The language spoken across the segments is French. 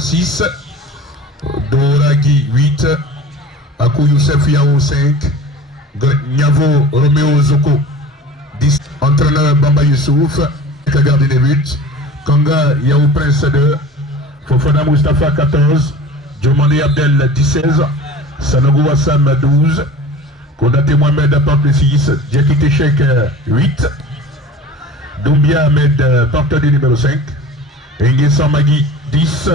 6, Doragui 8, Akou Youssef Yao 5, Nyavo Roméo Zoko 10, entraîneur Bamba Youssouf, gardien des buts, Kanga Yao Prince 2, Fofana Mustafa 14, Djomani Abdel 16, Sanogo Wassam 12, Konate Mohamed porte 6, Djakite Cheikh 8, Doumbia Ahmed porte du numéro 5, Nguessan Magui 10,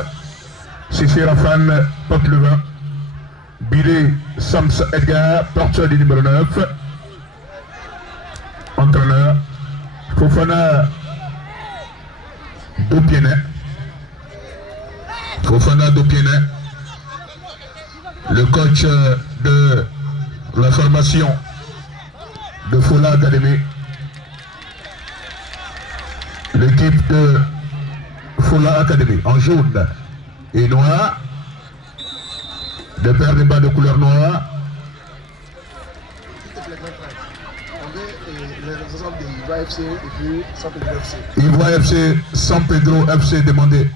Sissi Rafan porte le 20, Bilé Sams Edgar porte du numéro 9, entraîneur Fofana Dopiene, le coach de la formation de Fola Academy, l'équipe de Fola Academy en jaune et noir, de paires de bas de couleur noire. Ivoire FC, San Pedro FC demandé.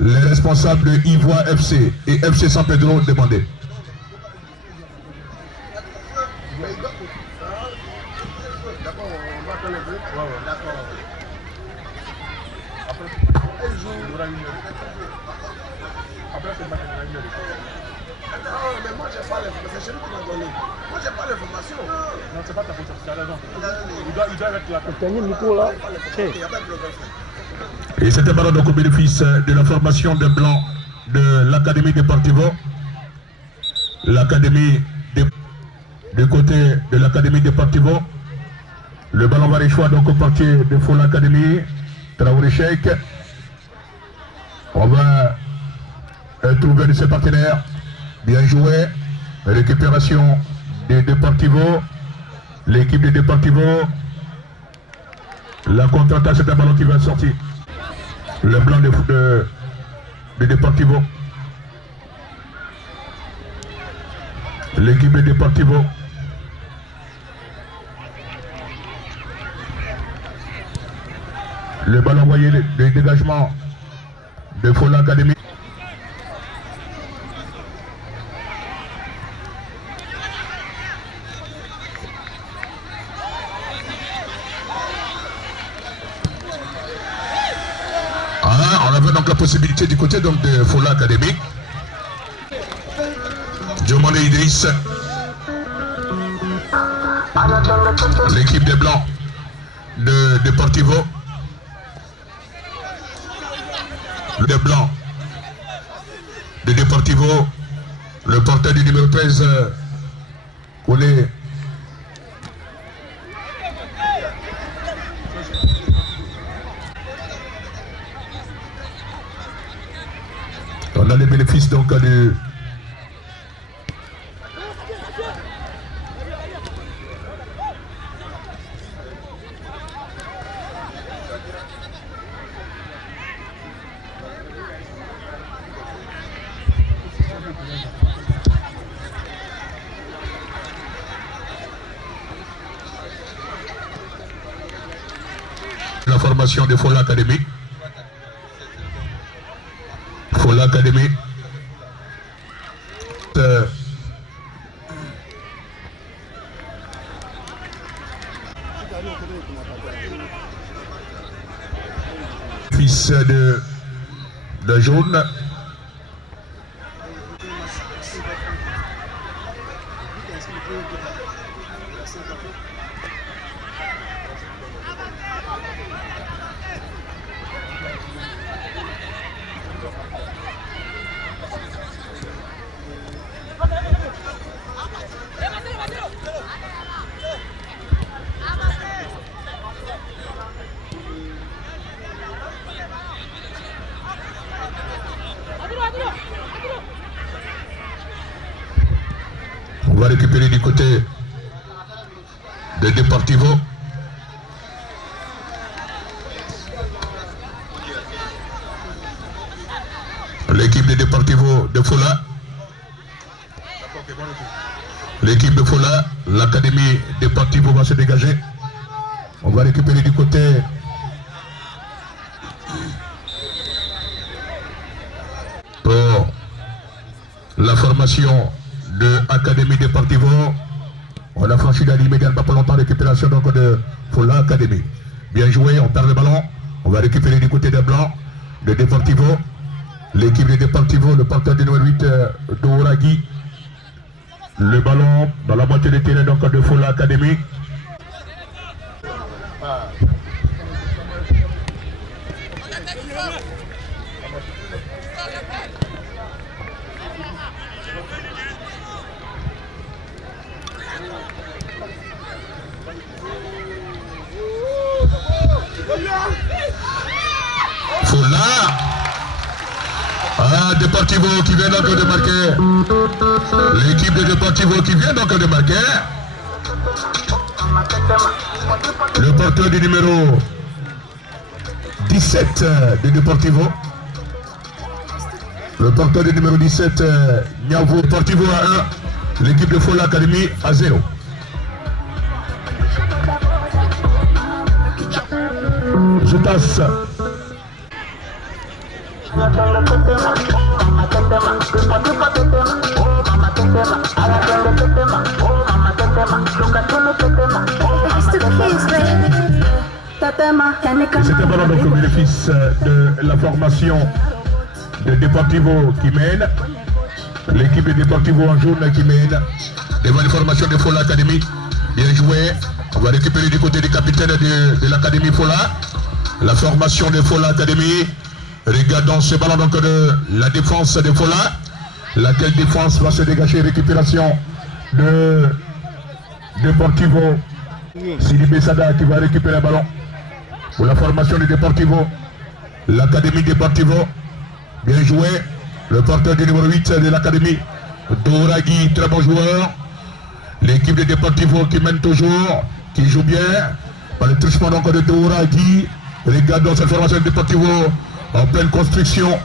Les responsables de Ivoire FC et FC San Pedro demandé. Mais moi j'ai pas l'information, c'est celui qui m'a donné. Moi j'ai pas l'information. Non, c'est pas ta faute, tu as raison. Il doit être là. Tenez le micro là. Et c'était ballon donc au bénéfice de la formation de blanc de l'Académie Deportivo. L'Académie du côté de l'Académie Deportivo. Le ballon va les choix donc au portier de Fola Académie, Traoré Cheikh. On va trouver de ses partenaires. Bien joué. Récupération des Deportivo. L'équipe des Deportivo. La contre-attaque, c'est un ballon qui va sortir. Le blanc de Deportivo. L'équipe des Deportivo. Le ballon envoyé de dégagement de Fola Academy. On avait donc la possibilité du côté donc de Fola Academy. Djomane Idriss. L'équipe des Blancs de Deportivo. Le blanc de Deportivo, le porteur du numéro 13, Koné. On a les bénéfices donc de la formation de Fola Academy. Fola Academy. Fils de jaune. On va récupérer du côté de Deportivo. L'équipe de Deportivo de Fola. L'équipe de Fola, l'Académie Deportivo va se dégager. On va récupérer du côté formation de Académie Deportivo. On a franchi la ligne médiane pas pour longtemps, récupération donc de Fola Académie. Bien joué, on perd le ballon. On va récupérer du côté des Blancs de Deportivo. L'équipe de Deportivo, le porteur du numéro 8, Douragui. Le ballon dans la moitié des terrains donc de Fola Académie. Fola. Ah, Deportivo qui vient donc de marquer. L'équipe de Deportivo qui vient donc de marquer. Le porteur du numéro 17 de Deportivo. Le porteur du numéro 17, Niavo. Deportivo à 1. L'équipe de Fola Academy à 0. Jutas. C'était voilà donc le bénéfice de la formation de Deportivo qui mène. L'équipe de Deportivo en jaune qui mène. Devant les formations de Fola Academy. Bien joué. On va récupérer du côté du capitaine de l'Académie Fola. La formation de Fola Academy. Regardons ce ballon donc de la défense de Fola. Laquelle défense va se dégager. Récupération de Deportivo. Sidi Besada qui va récupérer le ballon. Pour la formation de Deportivo. L'Académie Deportivo. Bien joué. Le porteur du numéro 8 de l'Académie. Douragui, très bon joueur. L'équipe de Deportivo qui mène toujours. Qui joue bien. Par le truchement donc de Douragui. Regardons cette formation de Deportivo. En pleine construction.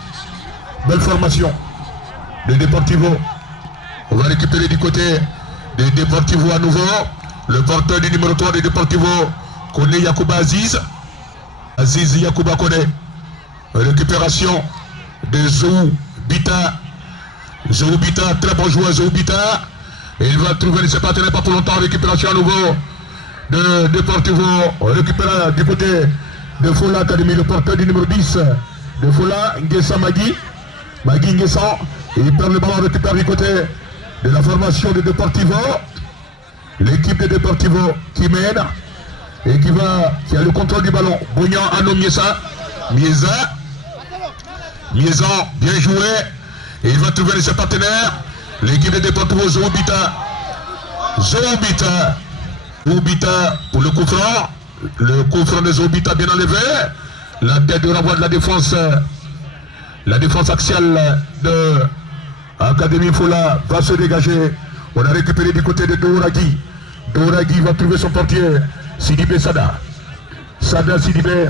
Belle formation de Deportivo. On va récupérer du côté de Deportivo à nouveau. Le porteur du numéro 3 de Deportivo, connaît Yacouba Aziz. Aziz Yacouba connaît. Récupération de Zou Bita. Zou Bita, très bon joueur Zou Bita. Et il va trouver ses partenaires pas pour longtemps. Récupération à nouveau de Deportivo. On récupère du côté de Fola Academy, le porteur du numéro 10 de Fola, Nguessa Magui. Magui Nguessa. Il perd le ballon, on récupère du côté de la formation de Deportivo. L'équipe de Deportivo qui mène et qui a le contrôle du ballon. Bognan Ano Miesa. Miesa, bien joué. Et il va trouver ses partenaires. L'équipe de Deportivo, Zoubita. Zoubita pour le coup franc. Le coup franc de Zoubita bien enlevé. La tête de renvoi de la défense. La défense axiale de Académie Fola va se dégager. On a récupéré du côté de Douragui. Douragui va trouver son portier. Sidibé Sada. Sada Sidibé.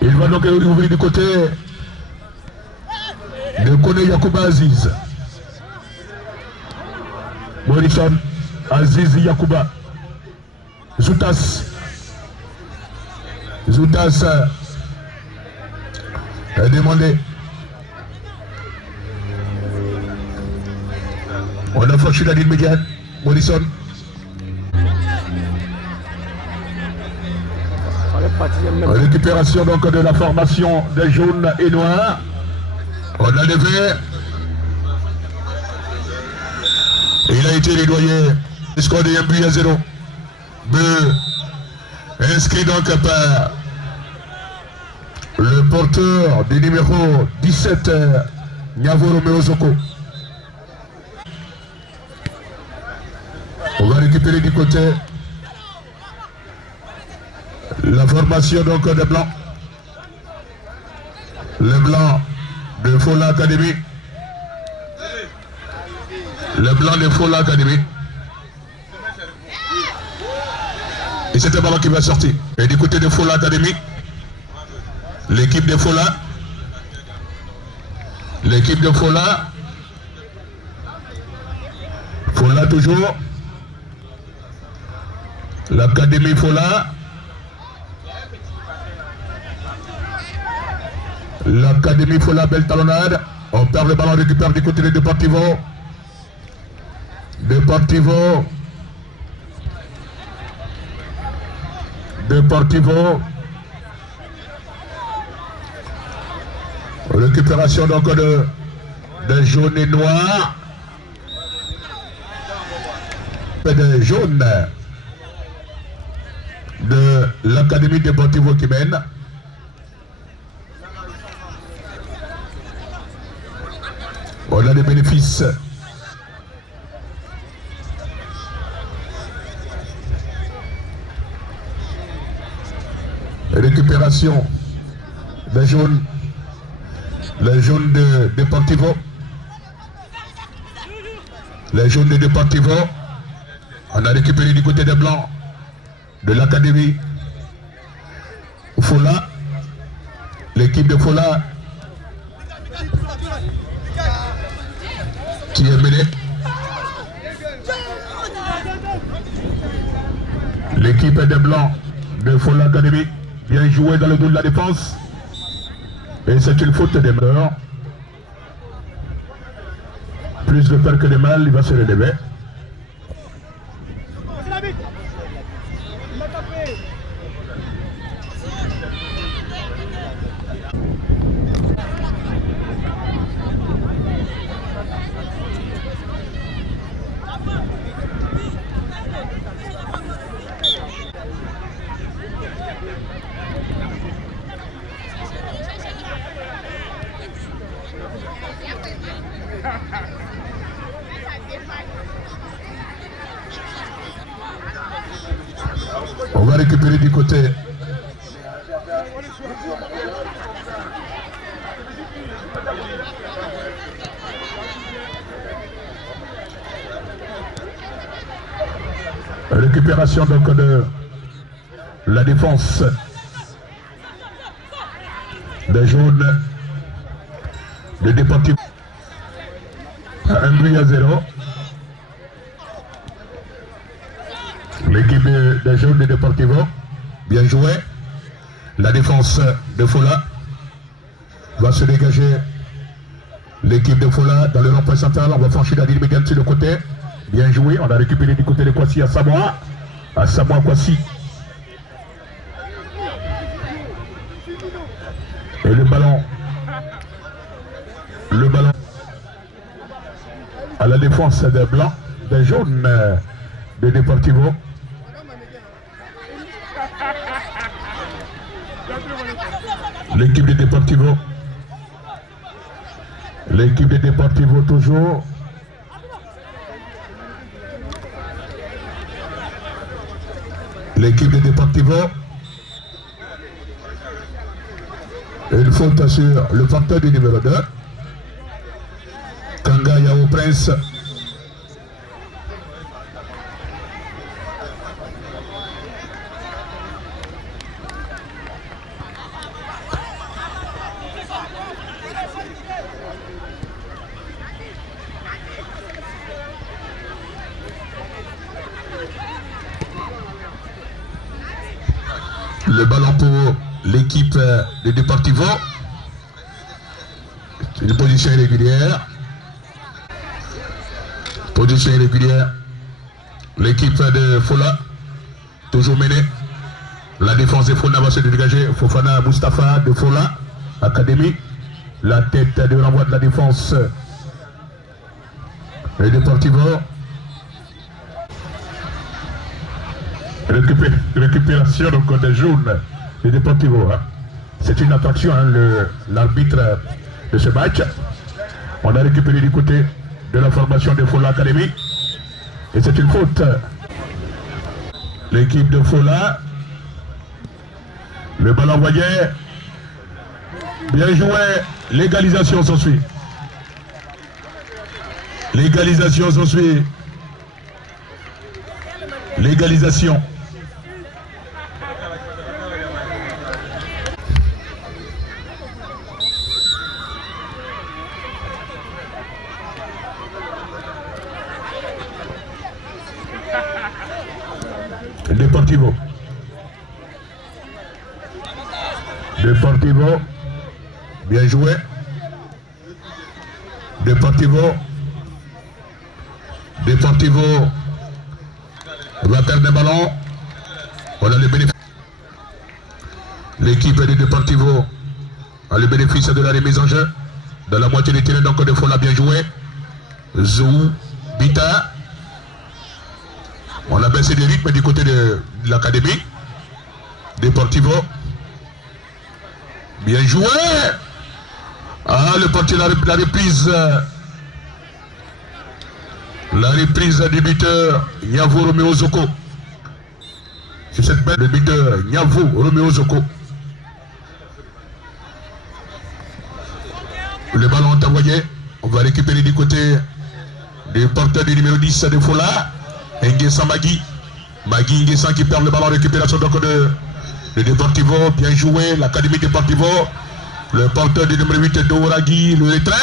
Il va donc ouvrir du côté de Kone Yacouba Aziz. Morrison. Aziz Yacouba. Zoutas. Zoutas a demandé. On a franchi la ligne médiane. Morrison. Récupération donc de la formation des jaunes et noirs. On a levé. Et il a été dédoyé. Le score de 1 but à 0. Inscrit donc par le porteur du numéro 17, Niavo Romeo Zoko. On va récupérer du côté la formation donc des Blancs. Les Blancs de Fola Academy. Les Blancs de Fola Academy. Et c'est un ballon qui va sortir. Et du côté de Fola Academy, l'équipe de Fola. L'équipe de Fola. Fola toujours. L'Académie Fola. L'Académie Fola, belle talonnade. On perd le ballon, on récupère du côté de Deportivo. Deportivo. Deportivo. Récupération donc de jaune et noir. De jaune de l'Académie Deportivo qui mène. On a les bénéfices. Récupération des jaunes. Les jaunes de Deportivo. Les jaunes de Deportivo. On a récupéré du côté des blancs de l'Académie. Fola. L'équipe de Fola qui est menée. L'équipe des blancs de Fola Académie. Bien joué dans le dos de la défense. Et c'est une faute des meneurs. Plus de peur que de mal, il va se relever. On va récupérer du côté. Récupération donc de la défense des jaunes de Deportivo. 1-0. L'équipe des jaunes de Deportivo, bien joué. La défense de Fola va se dégager. L'équipe de Fola dans le rond-point central, on va franchir la ligne médiane sur le côté. Bien joué, on a récupéré du côté de Kwasi à Samoa. À Samoa Kwasi. Et le ballon à la défense des blancs, des jaunes de Deportivo. L'équipe de Deportivo. L'équipe de Deportivo toujours. L'équipe de Deportivo. Une faute sur le facteur du numéro 2. Kanga Yao Prince. Le ballon pour l'équipe de Deportivo. Une position irrégulière. Position irrégulière. L'équipe de Fola, toujours menée. La défense de Fola va se dégager. Fofana Mustafa de Fola Académie. La tête de renvoi de la défense de Deportivo. Récupération donc des jaunes de Deportivo. Hein. C'est une attraction, hein, l'arbitre de ce match. On a récupéré du côté de la formation de Fola Academy. Et c'est une faute. L'équipe de Fola. Le ballon envoyé. Bien joué. L'égalisation s'ensuit. L'égalisation s'ensuit. L'égalisation. Deportivo. Deportivo. Bien joué. Deportivo va perdre un ballon. On a le bénéfice. L'équipe de Deportivo a le bénéfice de la remise en jeu. Dans la moitié du terrain, donc de Fola bien joué. Zou, Bita. On a baissé les rythmes du côté de l'académie. Deportivo. Bien joué. Ah, le portier, la reprise. La reprise du buteur Nyavo Romeo Zoko. Sur cette belle, le buteur Nyavo Romeo Zoko. Le ballon est envoyé. On va récupérer du côté du porteur du numéro 10 de Fola. Nguessan Magui. Magui Nguessan qui perd le ballon. Récupération donc de Deportivo. Bien joué. L'Académie Deportivo. Le porteur du numéro 8 Doragui. Le retrait.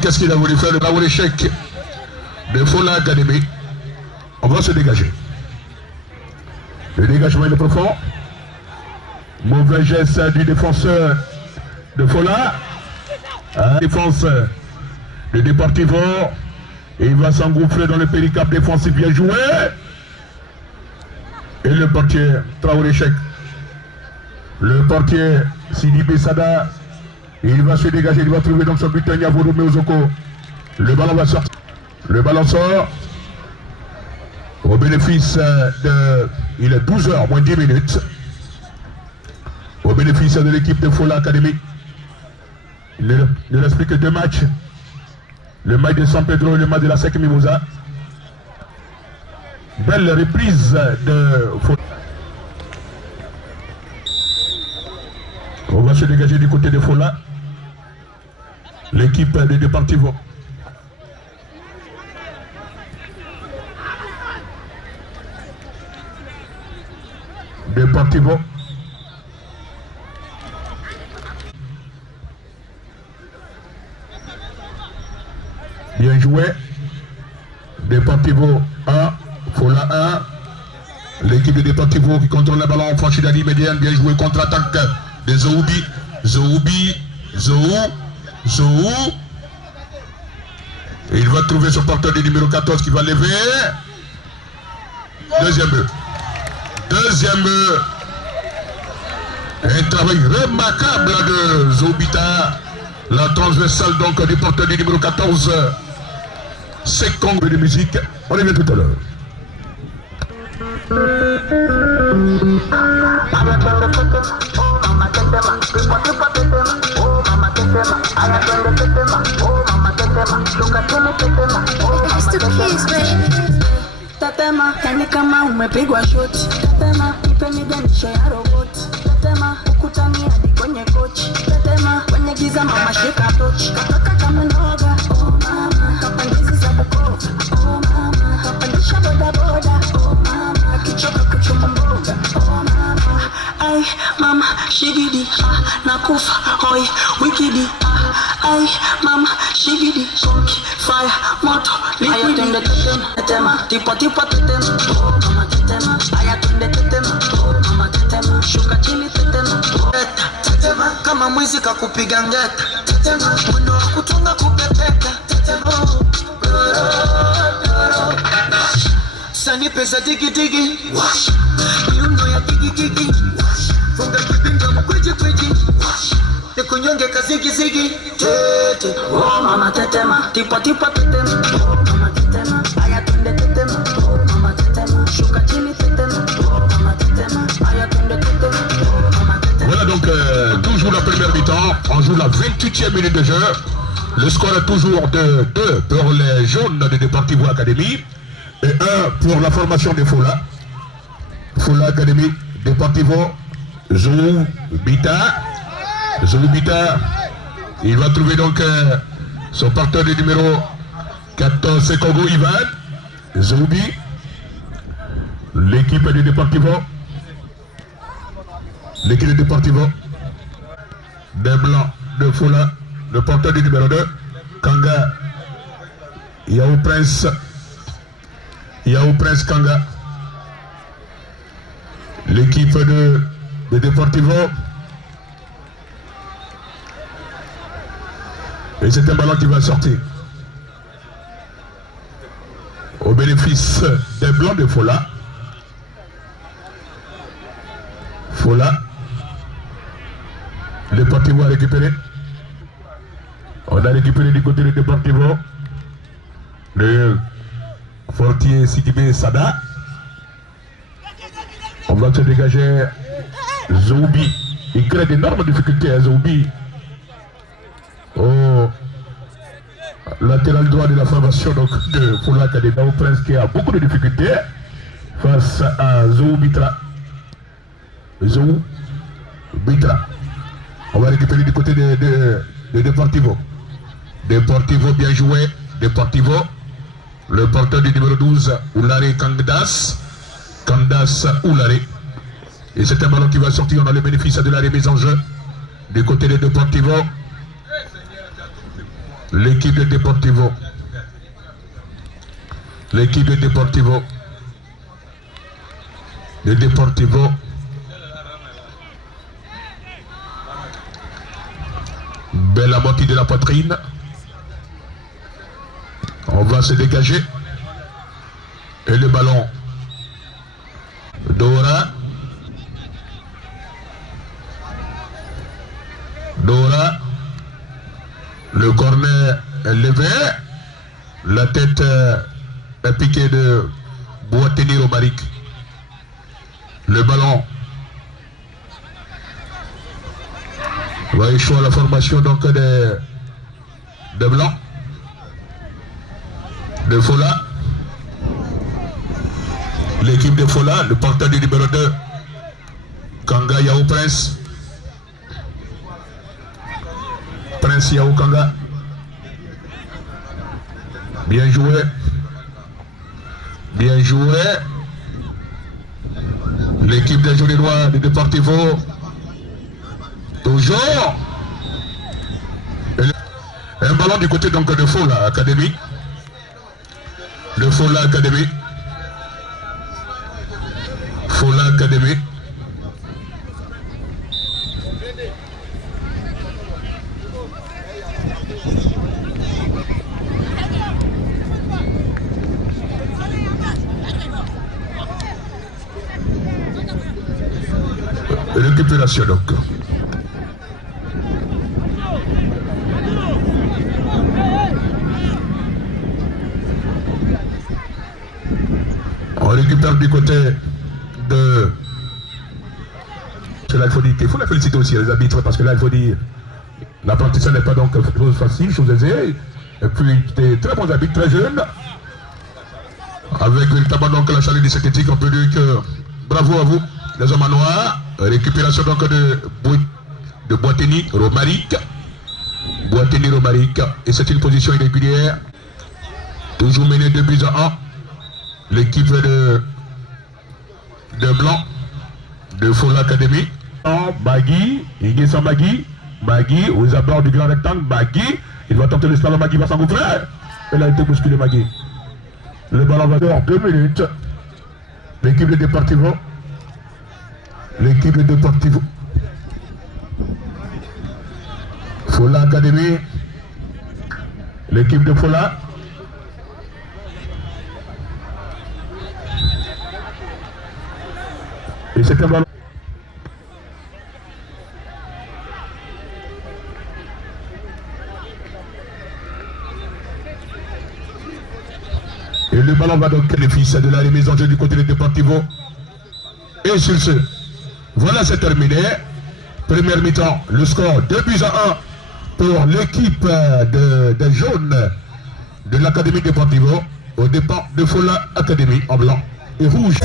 Qu'est-ce qu'il a voulu faire? Le ballon échec de Fola Académie. On va se dégager. Le dégagement est profond. Mauvais geste du défenseur de Fola. Défense de Deportivo. Et il va s'engouffrer dans le péricap défensif bien joué. Et le portier Traoré échec. Le portier Sidi Bessada. Il va se dégager. Il va trouver donc son buteur Nyavo Romeo Zoko. Le ballon va sortir. Le ballon sort. Au bénéfice de... Il est 12h moins 10 minutes. Au bénéfice de l'équipe de Fola Academy. Il ne reste plus que 2 matchs. Le match de San Pedro et le match de la Sec Mimosa. Belle reprise de Fola. On va se dégager du côté de Fola. L'équipe de Deportivo. Deportivo. Bien joué. Deportivo 1. Fola 1. L'équipe de Deportivo qui contrôle le ballon, franchit la ligne médiane. Bien joué. Contre-attaque de Zoubi. Zou. Et il va trouver son porteur du numéro 14 qui va lever. Deuxième but. Un travail remarquable de Zobita. La transversale donc du porteur du numéro 14. Seconde de musique. On revient tout à l'heure. Tatema, yani kama umepigwa shoti. Tatema, ipe miganisho ya roboti. Tatema, ukutani hadi kwenye kochi. Tatema, kwenye giza mama shika tochi. Katoka kama noga, oh mama. Kapandizi za Bukova, oh mama. Kapandisha boda boda, oh mama. Akichoka kuchuma mboga, oh mama. Ay, mama, shigidi, nakufa, hoi, wikidi, ay, mama, shigidi, konki, fire, moto, liquidi. Tetema, tipo tetema, oh mama tetema. Aya twende tetema, oh mama tetema. Shuka chini tetema, tetema. Kama mwizi kakupiga ngeta, tetema. Mwendo wa kutunga kupepeta, tetema. Sani pesa tiki tiki, wash. Miundo ya tiki tiki, wash. Funga kipinga mkweji kweji, wash. Nikunyonge kazigi zigi, tete. Oh mama tetema, tipo tetema, oh mama tetema. Aya twende tetema, oh mama tetema. Shuka chini tetema, oh mama tetema. Aya twende tetema, oh mama tetema. Voilà donc toujours la première mi-temps. On joue la 28e minute de jeu. Le score est toujours de 2 pour les jaunes de Deportivo Academy et 1 pour la formation de Fola. Fola Academy, Deportivo, Zoubita. Il va trouver donc son porteur du numéro 14, c'est Congo Ivan. Zoubi. L'équipe de Deportivo. L'équipe de Deportivo. Des blancs de Fola. Le porteur du numéro 2. Kanga. Yao Prince Kanga. L'équipe de Deportivo. Et c'est un ballon qui va sortir. Au bénéfice des blancs de Fola. Fola. Le Deportivo a récupéré. On a récupéré du côté de Deportivo. Le Fortier Sidibé Sada. On va se dégager. Zoubi. Il crée d'énormes difficultés à Zoubi. Au latéral droit de la formation donc, de Fola Academy. Au Prince qui a beaucoup de difficultés face à Zoubitra. Zoubitra. On va récupérer du côté de Deportivo. Deportivo bien joué. Deportivo. Le porteur du numéro 12, Oulare Kandas. Kandas Oulare. Et c'est un ballon qui va sortir. On a le bénéfice de la remise en jeu. Du côté de Deportivo. L'équipe de Deportivo. L'équipe de Deportivo. De Deportivo. Belle amortie de la poitrine. On va se dégager. Et le ballon. Dora. Dora. Le corner est levé. La tête est piquée de Boateni Romaric. Le ballon va échouer à la formation donc de Blanc. De Fola. L'équipe de Fola, le porteur du numéro 2. Kanga Yao Prince. Prince Yao Kanga. Bien joué. Bien joué. L'équipe des Jauninois de Deportivo. Toujours. Un ballon du côté donc de Fola Academy. Le Fola Academy. Fola Academy. Récupération donc. On récupère du côté de... Cela, il faut la féliciter aussi les arbitres parce que là il faut dire l'apprentissage n'est pas donc chose facile, chose aisée. Et puis des très bons arbitres, très jeunes. Avec véritablement donc la chaleur de cette éthique, on peut dire que bravo à vous, les hommes en noir. Récupération donc de Boateni Romaric. Boateni Romaric. Et c'est une position irrégulière. Toujours mené 2-1. L'équipe de Blanc de Fola Academy. Magui, il est sans Magui. Magui, aux abords du grand rectangle. Magui, il va tenter le slalom. Magui va s'engouffrer. Elle a été bousculée, Magui. Le ballon va faire 2 minutes. L'équipe de Deportivo. L'équipe de Deportivo. Fola Academy. L'équipe de Fola. Et c'est un ballon. Et le ballon va donc les fils de la remise en jeu du côté de Deportivo. Et sur ce, voilà, c'est terminé. Première mi-temps, le score 2-1 pour l'équipe des jaunes de l'Académie Deportivo au départ de Fola Academy en blanc et rouge.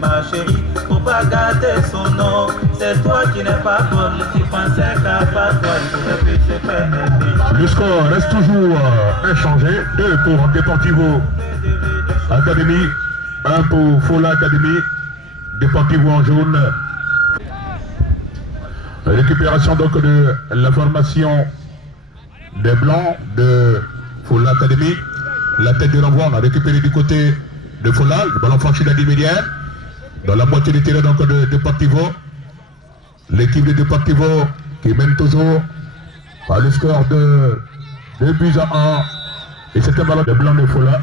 ma chérie, faut pas gâter son nom. C'est toi qui n'es pas bonne, tu pensais qu'à pas toi, il pouvait plus te faire aimer. Le score reste toujours inchangé. 2 pour Deportivo Academy, 1 pour Fola Academy. Deportivo en jaune. Récupération donc de la formation des Blancs de Fola Academy. La tête de l'envoi, on a récupéré du côté de Fola. Le ballon franchi la ligne médiane. Dans la moitié du terrain donc de Deportivo. L'équipe de Deportivo qui mène toujours par le score de 2 buts à 1. Et c'est un ballon des Blancs de Fola.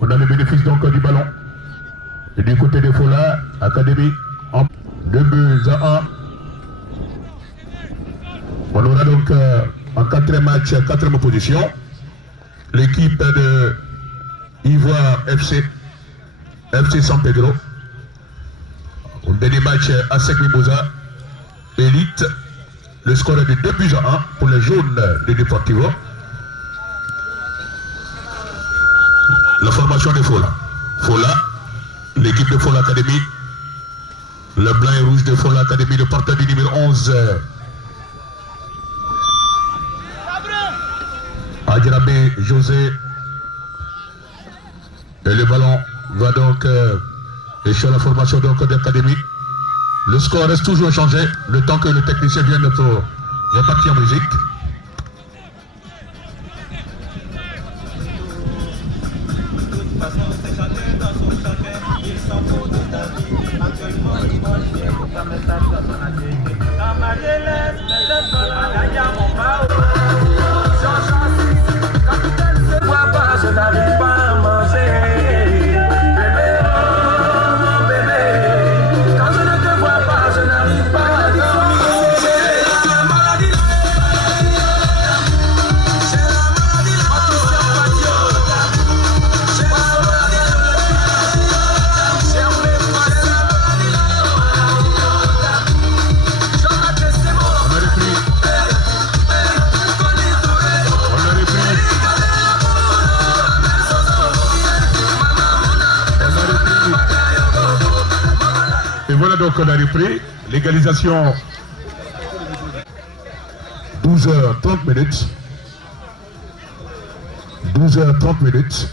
On a le bénéfice donc du ballon. Et du côté de Fola Academy, en 2 buts à 1. On aura donc en 4e match, 4e position, l'équipe de Ivoire FC San Pedro. Au dernier match à Sec Mimosa, Elite. Le score est de 2 buts à 1 pour les jaunes de Deportivo. La formation de Fola. Fola, l'équipe de Fola Academy. Le blanc et rouge de Fola Academy, le porteur du numéro 11. Adjirabé José. Et le ballon va donc sur la formation d'Académie. Le score reste toujours changé le temps que le technicien vienne pour repartir en musique. Je n'arrive pas à manger, bébé, oh mon bébé. Quand je ne te vois pas, je n'arrive pas à dormir. C'est la maladie, c'est la maladie, Et voilà donc on a repris l'égalisation. 12h30 minutes. 12h30 minutes.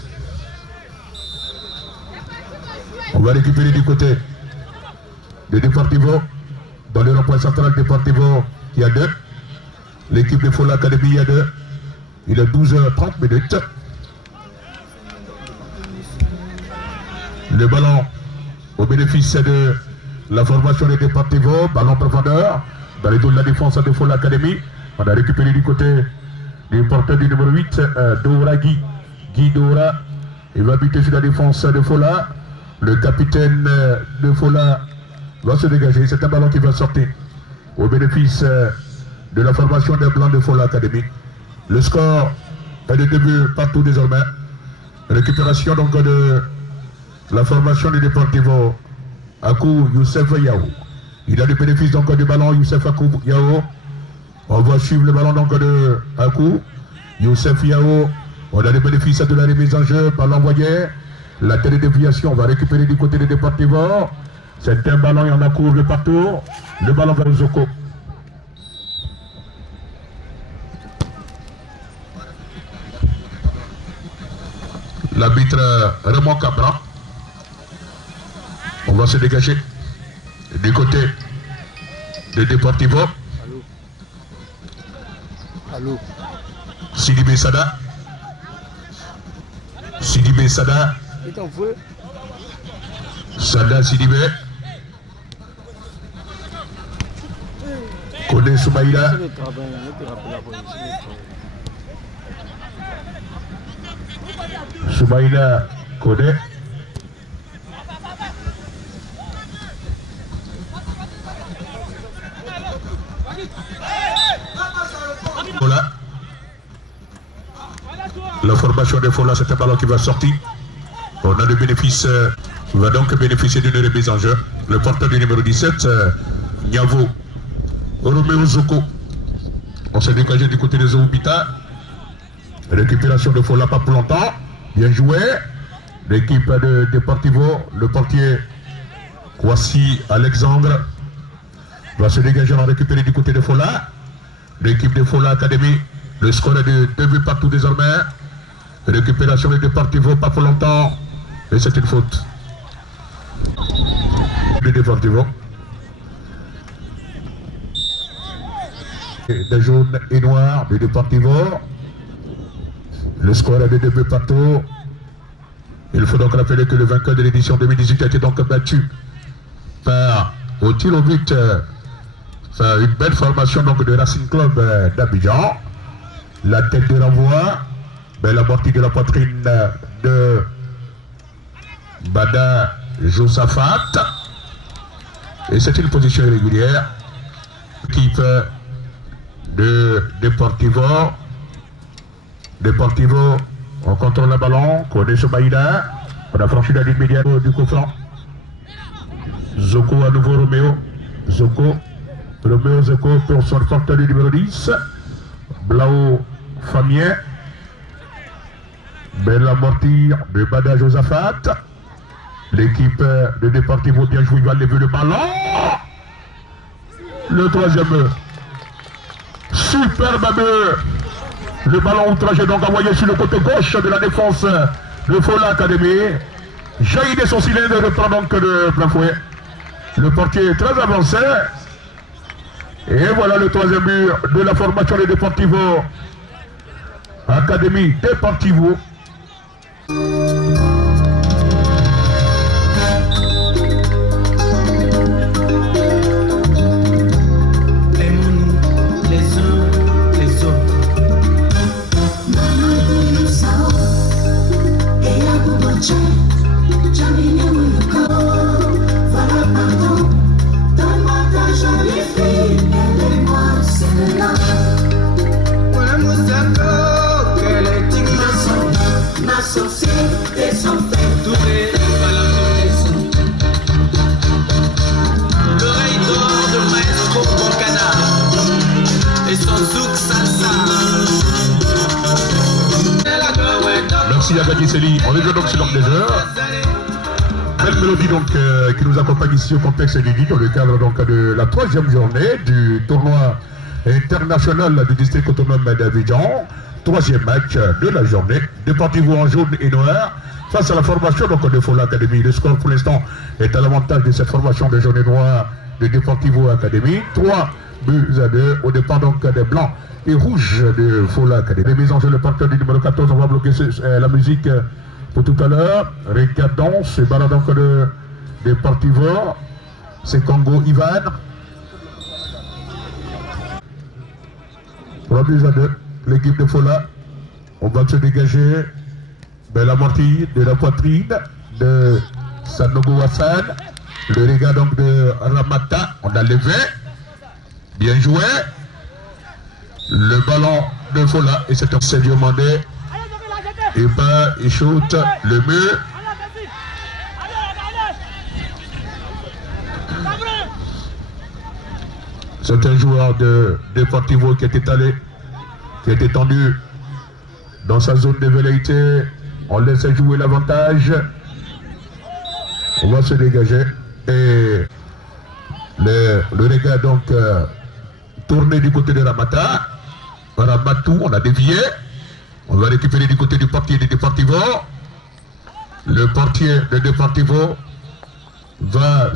On va récupérer du côté de Deportivo. Dans le rond-point central Deportivo, il y a 2. L'équipe de Fola Academy, il y a 2. Il est 12h30 minutes. Le ballon au bénéfice de la formation des Deportivo. Ballon profondeur dans les dos de la défense de Fola Academy. On a récupéré du côté du porteur du numéro 8, Dora Guy Dora. Il va buter sur la défense de Fola. Le capitaine de Fola va se dégager. C'est un ballon qui va sortir au bénéfice de la formation des Blancs de Fola Academy. Le score est de 2 buts partout désormais. Récupération donc de la formation du Deportivo. Akou Youssef Yao. Il a le bénéfice donc du ballon Youssef Akou Yao. On va suivre le ballon donc de Akou Youssef Yao. On a le bénéfice de la remise en jeu par l'envoyé. La télédéviation, on va récupérer du côté des Deportivo. C'est un ballon, il y en a court de partout. Le ballon va au Zoko. L'arbitre Raymond Cabra. On va se dégager du côté de Deportivo. Allô. Sidibé Sada. Sidibé Sada. Sada Sidibé. Kone Soumaïla. Soumaïla Kone. Voilà. La formation de Fola, c'est un ballon qui va sortir. On a le bénéfice, va donc bénéficier d'une remise en jeu. Le porteur du numéro 17, Niavo Romeo Zoko. On s'est dégagé du côté des Zoubita. Récupération de Fola, pas pour longtemps. Bien joué. L'équipe de Deportivo, le portier Voici Alexandre. Va se dégager en récupérer du côté de Fola. L'équipe de Fola Academy. Le score est de 2 buts partout désormais. Récupération de Deportivo, pas pour longtemps. Et c'est une faute. De Deportivo. Des jaunes et noirs de Deportivo. Le score est de 2 buts partout. Il faut donc rappeler que le vainqueur de l'édition 2018 a été donc battu par au tir au but. Une belle formation donc de Racing Club d'Abidjan. La tête de renvoi. Belle amortie de la poitrine de Bada Josaphat. Et c'est une position irrégulière. Équipe de Deportivo. Deportivo, on contrôle le ballon. Connaît ce Maïda. On a franchi la ligne médiane du coup franc. Zoko à nouveau Roméo. Zoko. Roméo Zoko pour son porteur du numéro 10. Blao Famien. Belle amortie de Bada Josaphat. L'équipe de Deportivo bien joué, il va lever le ballon. Le troisième. Superbe. Le ballon outragé donc envoyé sur le côté gauche de la défense de Fola Academy. Jaillit de son cylindre et reprend donc de plein fouet. Le portier est très avancé. Et voilà le troisième but de la formation de Deportivo Academy Deportivo. Merci à Gagné Célie. On est donc sur l'ordre des heures. Belle mélodie donc qui nous accompagne ici au complexe Didi dans le cadre donc de la 3e journée du tournoi international du district autonome d'Abidjan. 3e match de la journée. Deportivo en jaune et noir face à la formation donc de Fola Academy. Le score pour l'instant est à l'avantage de cette formation de jaune et noir de Deportivo Academy. 3 buts à 2 au départ donc des blancs et rouges de Fola Academy. Les mises en jeu, le porteur du numéro 14, on va bloquer la musique pour tout à l'heure. Regardons ce ballon donc de Deportivo. C'est Congo Ivan. 3 buts à 2. L'équipe de Fola. On va se dégager. Belle amortie de la poitrine de Sanogo Hassan. Le regard donc de Ramata. On a levé. Bien joué. Le ballon de Fola. Et c'est un Sergio Mandé. Et ben, il shoot le mur. C'est un joueur de Deportivo qui est allé, qui est étendu dans sa zone de velléité. On laisse jouer l'avantage. On va se dégager. Et le regard donc tourné du côté de Ramata. Ramatou, on a dévié. On va récupérer du côté du portier de Deportivo. Le portier de Deportivo va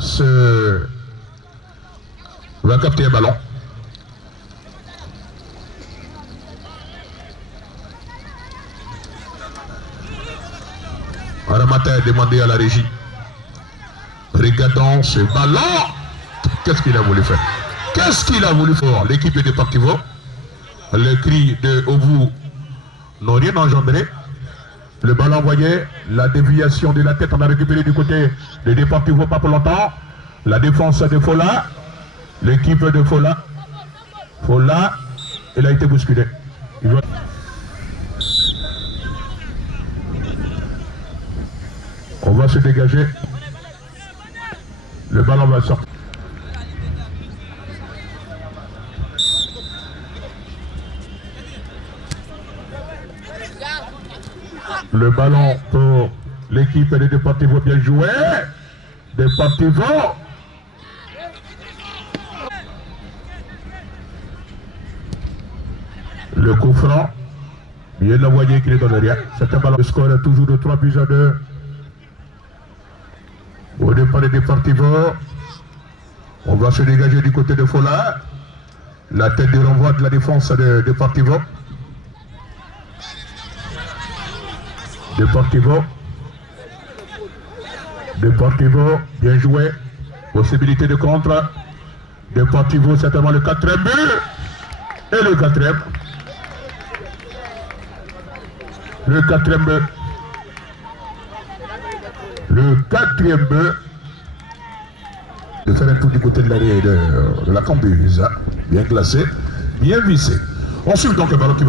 capter un ballon. Ramata a demandé à la régie. Regardons ce ballon. Qu'est-ce qu'il a voulu faire? Qu'est-ce qu'il a voulu faire? L'équipe de Deportivo. Le cri de Obu n'ont rien engendré. Le ballon envoyé, la déviation de la tête, on a récupéré du côté de Deportivo pas pour longtemps. La défense de Fola. L'équipe de Fola. Fola, il a été bousculé. On va se dégager. Le ballon va sortir. Le ballon pour l'équipe de Deportivo bien joué. Deportivo. Le coup franc. Bien envoyé qu'il est dans le rien. C'est un ballon de score toujours de 3-2. Au départ de Deportivo. On va se dégager du côté de Fola. La tête de renvoi de la défense de Deportivo. Deportivo, bien joué. Possibilité de contre. Deportivo, certainement le 4e but. Et le 4e. Le 4e but. Le 4e but. De faire un tour du côté de l'arrière de la Cambuse. Bien glacé, bien vissé. On suit donc le ballon qui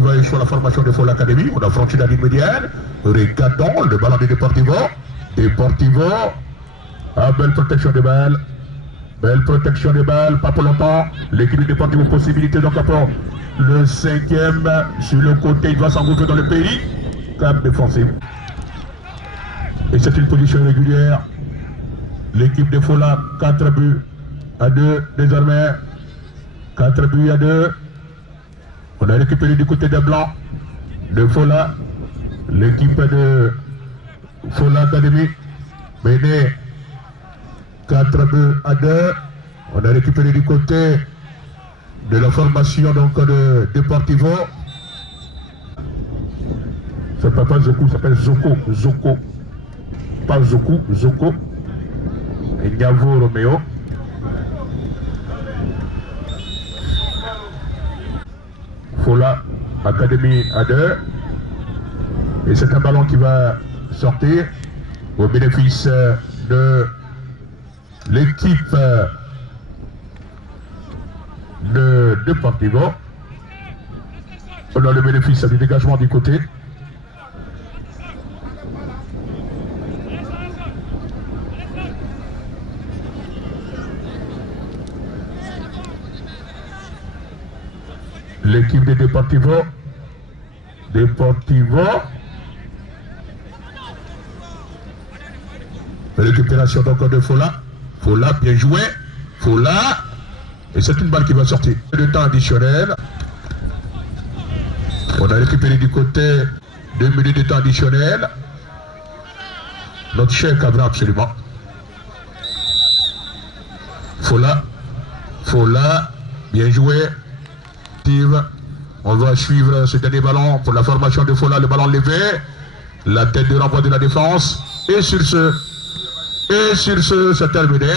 va sur la formation de Fola Academy. On a franchi la ligne médiane. Regardons le ballon de Deportivo. Deportivo. Ah, belle protection des balles. Belle protection des balles. Pas pour longtemps. L'équipe de Deportivo, possibilité donc pour le 5e. Sur le côté, il va s'engouffrer dans le pays. Cap défensif. Et c'est une position régulière. L'équipe de Fola, 4 buts à 2 désormais. 4 buts à 2. On a récupéré du côté des Blancs de Fola. L'équipe de Fola Academy. Mené 4 buts à 2. On a récupéré du côté de la formation donc de Deportivo. Ça s'appelle pas Zoku, ça s'appelle Zoko. Zoko. Pas Zoku, Zoko. Et Niavo Romeo. Fola Academy à 2. Et c'est un ballon qui va sortir au bénéfice de l'équipe de Deportivo. On a le bénéfice du dégagement du côté. L'équipe de Deportivo. Récupération donc de Fola. Fola, bien joué. Fola. Et c'est une balle qui va sortir. Le temps additionnel. On a récupéré du côté 2 minutes de temps additionnel. Notre cher Cabra, absolument. Fola. Bien joué. On va suivre ce dernier ballon pour la formation de Fola. Le ballon levé. La tête de renvoi de la défense. Et sur ce, c'est terminé.